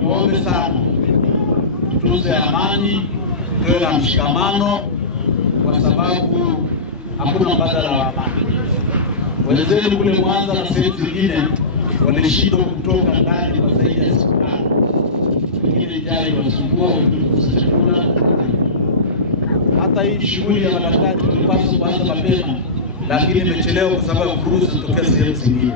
Tuombe sana tutunze amani, tuwe na mshikamano, kwa sababu hakuna mbadala wa amani. Wenzetu kule Mwanza na sehemu zingine walishindwa kutoka ndani kwa zaidi ya siku 5. Wengine jai wasumbua, wengine chakula. Hata hii shughuli ya madaktari tulipaswa kuanza mapema, lakini imechelewa kwa sababu vurugu zilitokea sehemu zingine.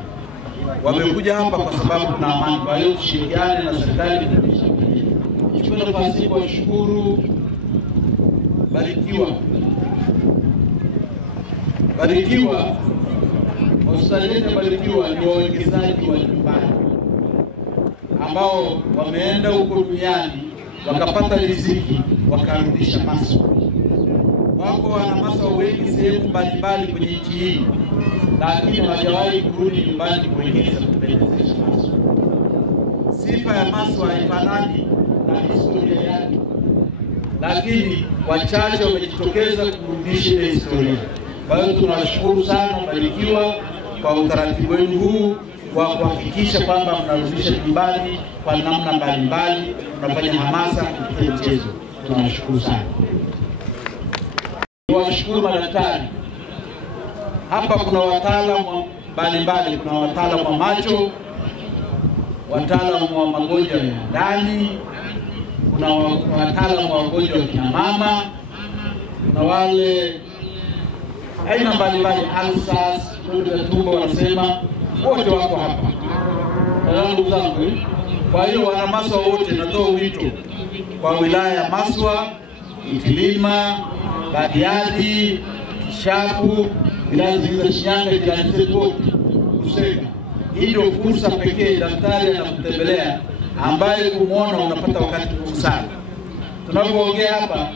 Wamekuja hapa kwa sababu kuna amani, kwa hiyo tushirikiane na serikali kuhakikisha. Nichukue nafasi kuwashukuru Barikiwa. Hospitali yetu Barikiwa ni wawekezaji wa nyumbani ambao wameenda huko duniani wakapata riziki wakarudisha Maswa. Wako wana Maswa wengi sehemu mbalimbali kwenye nchi hii, lakini hawajawahi kurudi nyumbani kuwekeza kupendezesha Maswa. Sifa ya Maswa haifanani na historia yake, lakini wachache wamejitokeza kurudisha ile historia. Kwa hiyo tunawashukuru sana Barikiwa kwa utaratibu wenu huu wa kuhakikisha kwamba mnarudisha nyumbani kwa namna mbalimbali, mnafanya hamasa kupitia mchezo. Tunawashukuru sana. Niwashukuru madaktari. Hapa kuna wataalamu mbalimbali, kuna wataalamu wa macho, wataalamu wa magonjwa ya ndani, kuna wataalamu wa magonjwa ya kina mama, kuna wale aina mbalimbali, ulcers, tumbo wanasema, wote wako hapa. Ndugu zangu, kwa hiyo wana Maswa wote natoa wito kwa wilaya ya Maswa, Itilima, Bariadi, Kishapu, wilaya za Shinyanga, Kilanzeko, Usega. Hii ndio fursa pekee daktari anakutembelea ambaye kumuona unapata wakati mzuri sana. Tunapoongea hapa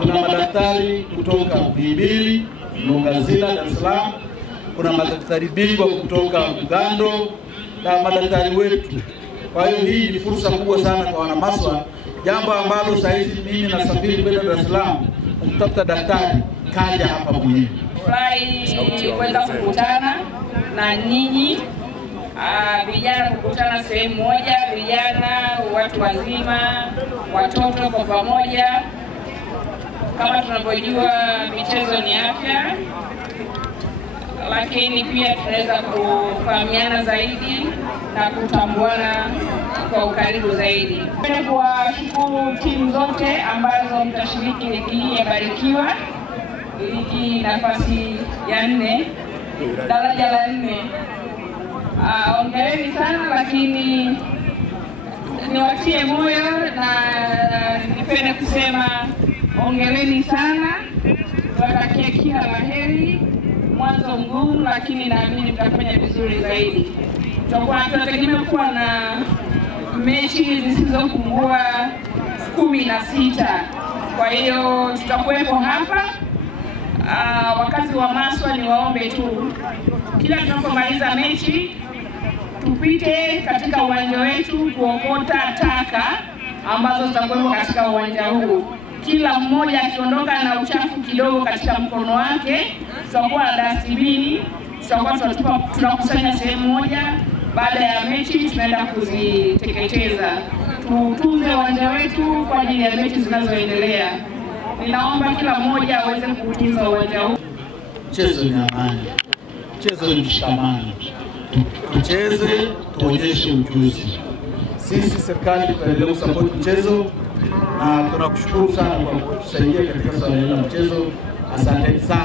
kuna madaktari kutoka Muhimbili, Mongazila, Dar es Salaam, kuna madaktari bingwa kutoka Uganda na madaktari wetu. Kwa hiyo hii ni fursa kubwa sana kwa wana Maswa, jambo ambalo sasa hivi mimi nasafiri kwenda Dar es Salaam kumtafuta daktari kaja hapa mwenyewe. Furahi kuweza kukutana na nyinyi, vijana kukutana sehemu moja, vijana, watu wazima, watoto kwa pamoja. Kama tunavyojua michezo ni afya, lakini pia tunaweza kufahamiana zaidi na kutambuana kwa ukaribu zaidi. Napenda kuwashukuru timu zote ambazo mtashiriki ligi hii ya Barikiwa, ligi nafasi ya 4, daraja la 4. Hongereni sana, lakini niwatie moyo na nipende kusema hongereni sana. Tunatakia kila la heri. Mwanzo mgumu, lakini naamini mtafanya vizuri zaidi. Tunategemea kuwa na mechi zisizopungua 16. Kwa hiyo tutakuwepo hapa. Wakazi wa Maswa ni waombe tu, kila tunapomaliza mechi tupite katika uwanja wetu kuokota taka ambazo zitakuwepo katika uwanja huu. Kila mmoja akiondoka na uchafu kidogo katika mkono wake, tutakuwa na dustbin, tutakuwa tunakusanya sehemu moja. Baada ya mechi tunaenda kuziteketeza. Tutunze uwanja wetu kwa ajili ya mechi zinazoendelea. Ninaomba kila mmoja aweze kutunza uwanja huu. Mchezo ni amani, mchezo ni mshikamano. Tucheze, tuonyeshe ujuzi. Sisi serikali tunaendelea kusupport mchezo na tunakushukuru sana kwa kutusaidia katika swala la mchezo. Asante sana.